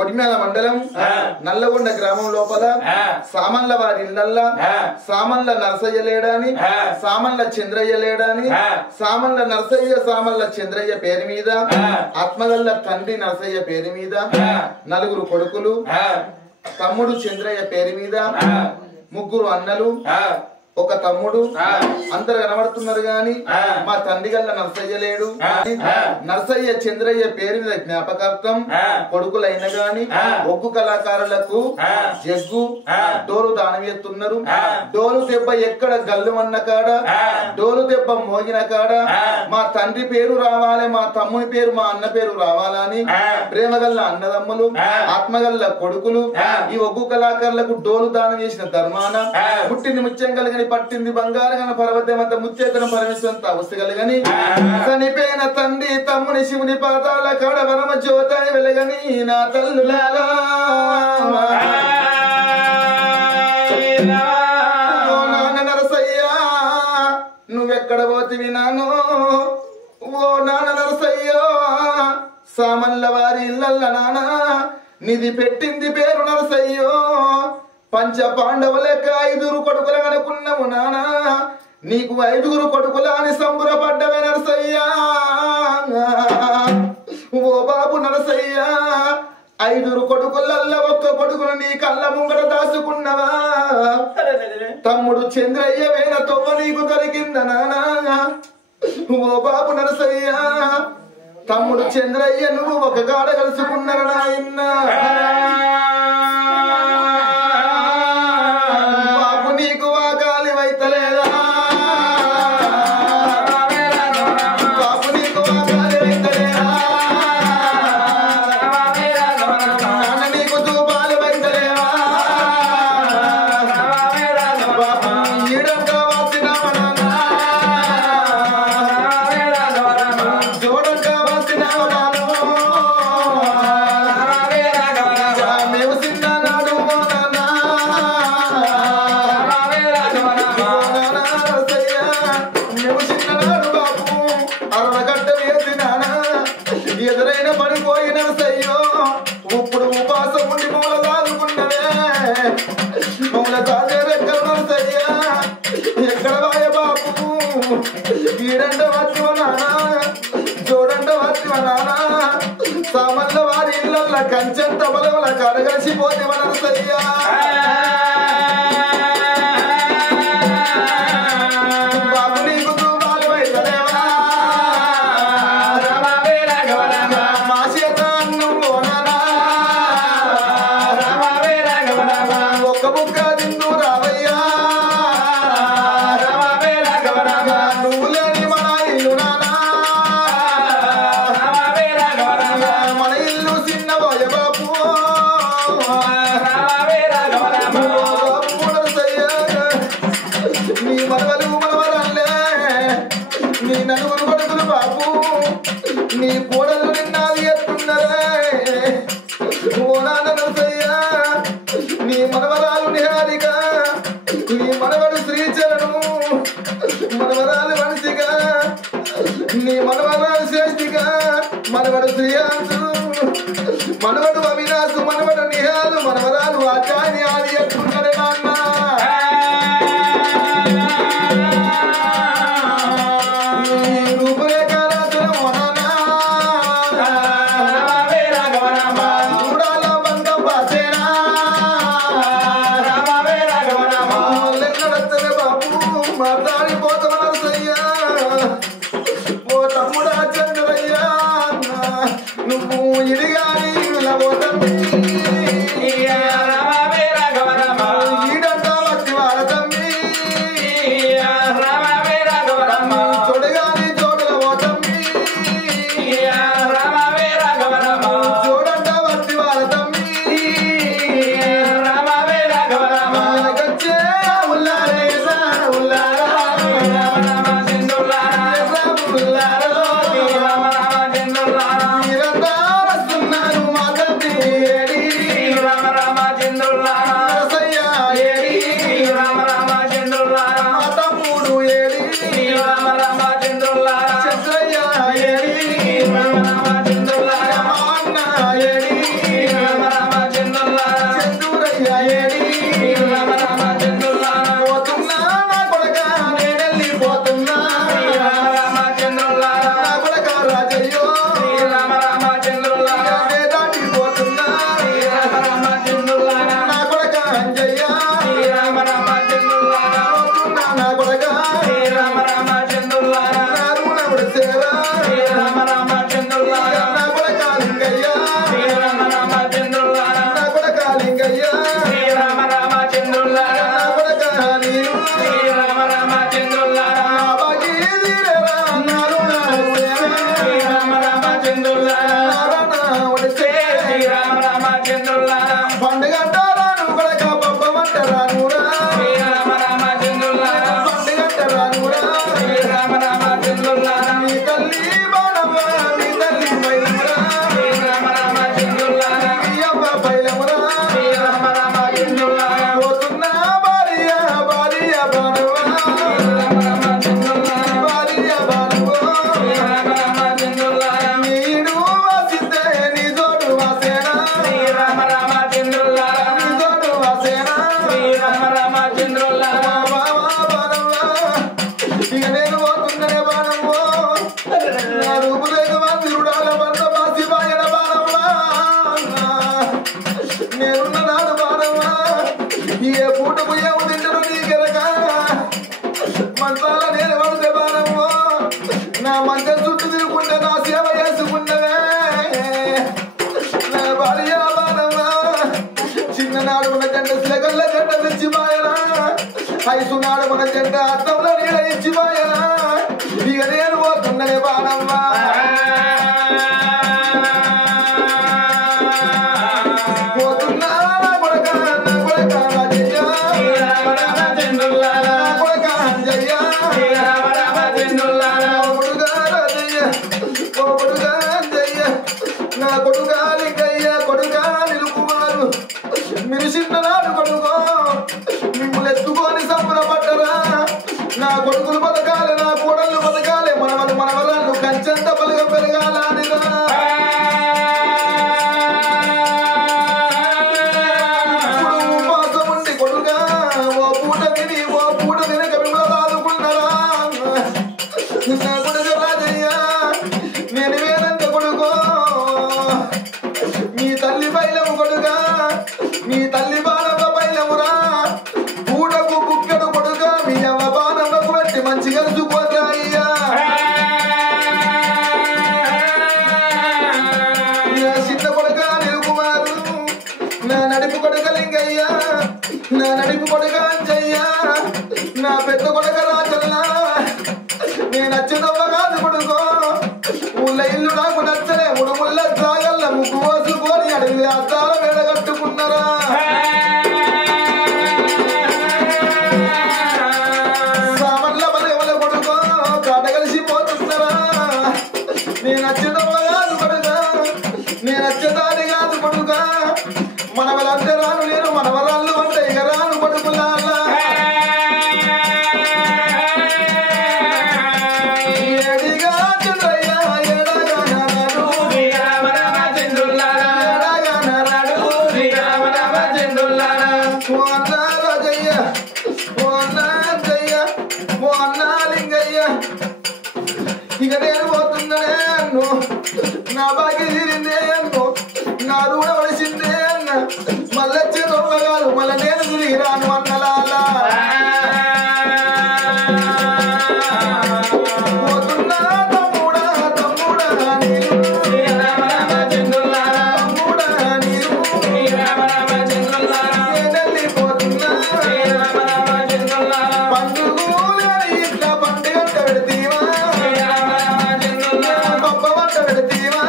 కొటిమేల మండలం నల్లగొండ గ్రామం లోపల సామన్ల వారి ఇళ్ళల్లా సామన్ల నరసయ్య లేడాని సామన్ల చంద్రయ్య లేడాని సామన్ల నరసయ్య సామన్ల చంద్రయ్య పేరు మీద ఆత్మగల్ల తండ్రి నరసయ్య పేరు మీద నలుగురు కొడుకులు తమ్ముడు చంద్రయ్య పేరు మీద ముగ్గురు అన్నలు ఒక తమ్ముడు అందరు కనబడుతున్నారు గాని మా తండ్రి గల్ల నరసయ్య లేడు నరసయ్య చంద్రయ్య పేరు మీద జ్ఞాపకార్థం కొడుకులైన గాని ఒగ్గు కళాకారులకు జగ్గు డోలు దానం ఎత్తున్నారు డోలు దెబ్బ ఎక్కడ గల్లు అన్న కాడ డోలు దెబ్బ మోగిన కాడ మా తండ్రి పేరు రావాలి మా తమ్ముని పేరు మా అన్న పేరు రావాలని ప్రేమగల్ల అన్నదమ్ములు ఆత్మగల్ల కొడుకులు ఈ ఒగ్గు కళాకారులకు డోలు దానం చేసిన ధర్మాన పుట్టింది ముత్యం కలిగిన పట్టింది బంగారం పర్వతమంత ముచ్చేతన పరమేశ్వరంత అవస్థగలగని చనిపోయిన తండ్రి తమ్ముని శివుని పాదాల కాడ వరమ జ్యోతాయి వెలగని నా తల్లులారా నాన్న నరసయ్య నువ్వెక్కడ పోతివి నాను ఓ నాన్న నరసయ్యో సామన్ల వారి ఇళ్ళల్ల నాన్న నిధి పెట్టింది పేరు నరసయ్యో పంచ పాండవులక 5 కొడుకులు అనుకున్నాము నానా నీకు 5 కొడుకుల అని సంబురపడ్డవే నరసయ్యా ఓ బాబు నరసయ్యా 5 కొడుకులల్ల ఒక్క కొడుకును నీ కళ్ళ ముంగడ దాచుకున్నవా తమ్ముడు చంద్రయ్య వేన తొవ్వ నీకు దొరికింద నానా ఓ బాబు నరసయ్యా తమ్ముడు చంద్రయ్య నువ్వు ఒక గాడ కలుసుకున్నారు నాయన్న సామల్ల వారి ఇళ్ళ కంచెంత బలవల కడగలిసిపోతే నరసయ్యా బాబు నీకు దూరాలు వైతలేవా మా చేత నువ్వు ఒక్క బుక్క తిందు రావయ్యా నువ్వు లేని మన ఇల్లు నానా నీ కోడలు నిన్నది ఎత్తున్నదే ఓ నాన్న నరసయ్యా నీ మనవరాలు నిహారిక నీ మనవడు శ్రీచరణు మనవరాలు మనిషిగా నీ మనవరాలు శ్రేష్ఠిగా మనవడు శ్రీయాంసు మనవడు అవినాశు మనవడు నిహాలు మనవరాలు ఆచార్య ఆది ఎత్తున్నదే నాన్న నువ్వు ఇడిగాని Yeah. పండుగ అంటారాను కొడక పబ్బమంటారానురా పండుగ అంటారానురా మీ తల్లి బాణమ్మ మీ తల్లి బయలురా మీ అమ్మ బయలమురా పోతున్నా భార్య భార్య బాణవా భార్య బాణవో నీడు వాసితే నీ తోడు వాసేనా నీ తోడు వాసేనా ఇక నేను పోతుందనే బాణమ్మో నా రూపు లేక తిరుడాల బంద బాసి బాయన బాణమ్మా నేనున్న నాడు బాణమ్మా ఏ పూటకు ఏము తింటను నీకెరక మంచాల నేను పడితే బాణమ్మో నా మంచం చుట్టూ తిరుగుకుంటే నా సేవ చేసుకున్నవే నా భార్య బాణమ్మా చిన్ననాడు మన జంట సిలగల్ల జంట తెచ్చిపోయనా ఐసునాడు మన జంట అర్థంలో నీడ ఇచ్చిపోయనా ఇక నేను పోతున్ననే బాణమ్మా పోతున్నా నా కొడక రాజయ్య నా కొడక అంజయ్య కొడుగా రాజయ్య కొడుగా అంజయ్య నా కొడుగా లింగయ్య కొడుగా నిలుకుమారు మీరు చిన్ననాడు కొడుకో మిమ్మల్ని ఎత్తుకొని సంబరపడ్డరా నా కొడుకులు బతకాలి నా కోడళ్ళు బతకాలి మనవలు మనవరాళ్ళు కంచంత బలుగా పెరగాలనిరా ఉపవాసముండి కొడుగా ఓ పూట విని ఓ పూట వినక మిమ్మల్ని రాదుకున్నారా నా కొడుకు రాజయ్య నేను వేరంత కొడుకో మీ తల్లి బయలము కొడుగా మీ తల్లి బాణంలో బయలమురా పూటకు బుక్కడు కొడుగా మీ అమ్మ బాణంలోకి పెట్టి మంచి కలుసుకుపోతా అయ్యా నా చిన్న కొడుక నిలుకుమారు నా నడిపు కొడుక లింగయ్య నా నడిపు కొడుక అంజయ్య నా పెద్ద కొడుక రాజల్లా నేను నచ్చదవ్వ కాదు కొడుకో ఊళ్ళ ఇల్లు నాకు నచ్చలే ముడుముళ్ళ సాగల్ల ముగ్గు పోసుకొని అడవి అద్దాల వేడ కట్టుకున్నారా సామన్ల బలెవల కొడుకో కాట కలిసి పోతున్నారా నేను నచ్చదవ్వ కాదు కొడుక నేను నచ్చదాని కాదు కొడుక మనవలంటే రాను నేను మనవరాళ్ళు అంటే ఇక రాను కొడుకులాల్లా ఏడిగా చంద్రయ్య ఏడగా నాడు ఏడగా నాడు ఓ అన్న రాజయ్య ఓ అన్న అంజయ్య ఓ అన్న లింగయ్య ఇక నేను పోతుందనే అన్ను నా బాకి తీరిందే అన్ను నా రూడ వడిసిందే అన్న మళ్ళొచ్చే దొంగ కాదు మళ్ళీ నేను తిరిగి రాను అన్నలాలా పోతున్నా తమ్ముడా తమ్ముడా నీరు తమ్ముడా నీరు నేనెళ్ళి పోతున్నా పండుగ ఇట్లా పండుగ పెడతీవా పప్ప వంట పెడతీవా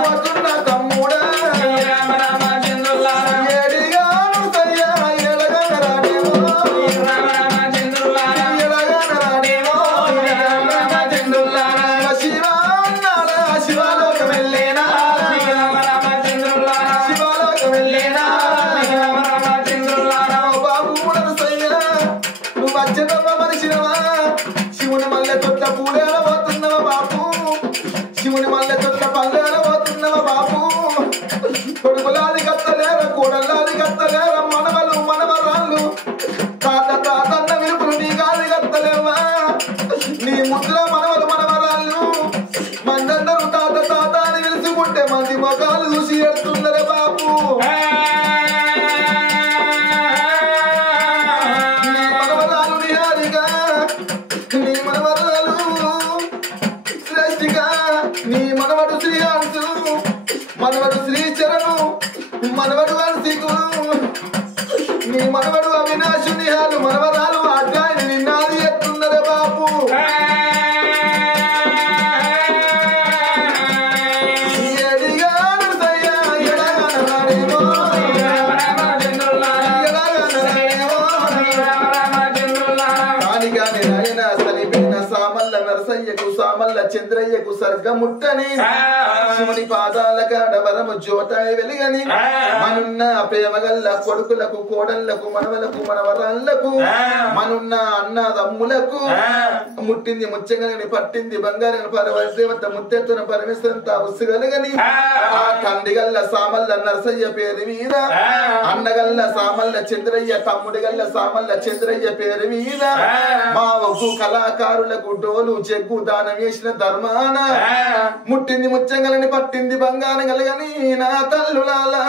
పోతున్నా తమ్ముడా ఏడిగాను సయ్యా ఎడగన రానేమో ఎడగన రానేమో శివ అన్నాడా శివలోకి వెళ్ళేనా శివలోకి వెళ్ళేనా బాబు ఉండదు సయ్యా నువ్వు వచ్చేదవ్వ మనిషినవా శివుని మల్లె తొట్ల పూలేల పోతున్నావా బాబు శివుని మల్లె తొట్ల పల్లెల పోతున్నావా బాబు కొడుకులాది కత్తలేర కూడల్లాది కత్తలేర మనవలు మనవరాళ్ళు తాత తాతన్న విలుపులు నీ కాది కత్తలేవా నీ ముద్ర మనవలు మనవరాళ్ళు మందందరూ తాత తాత అని పిలుచుకుంటే మంది మొఖాలు చూసి ఎడుతుందరే బాబు నీ మనవరాలు నిహారిగా నీ మనవరాలు శ్రేష్ఠిగా నీ మనవడు శ్రీహాంసు మనవడు శ్రీచరణు మనవడు వంశీకు నీ మనవడు అవినాశు నిహాలు మనవరాలు అడ్డాయిని నిన్నాది ఎత్తున్నరే బాబు ఎడిగాను సయ్యా చంద్రయ్యకు సర్గముట్టని శివుని పాదాల కాడ వరము జ్యోతాయి వెలిగని మనున్న ప్రేమగల్ల కొడుకులకు కోడళ్లకు మనవలకు మనవరాళ్లకు మనున్న అన్నదమ్ములకు ముట్టింది ముచ్చగలని పట్టింది బంగారం పరవదేవత ముత్తెత్తున పరమేశ్వరంత ఉసుగలగని ఆ కండిగల్ల సామల్ల నరసయ్య పేరు మీద అన్నగల్ల సామల్ల చంద్రయ్య తమ్ముడిగల్ల సామల్ల చంద్రయ్య పేరు మీద మా ఒగ్గు కళాకారులకు డోలు చెగ్గు దానం వేసిన ధర్మాన ముట్టింది ముచ్చగలని పట్టింది బంగారం కలగని నా తల్లులాలా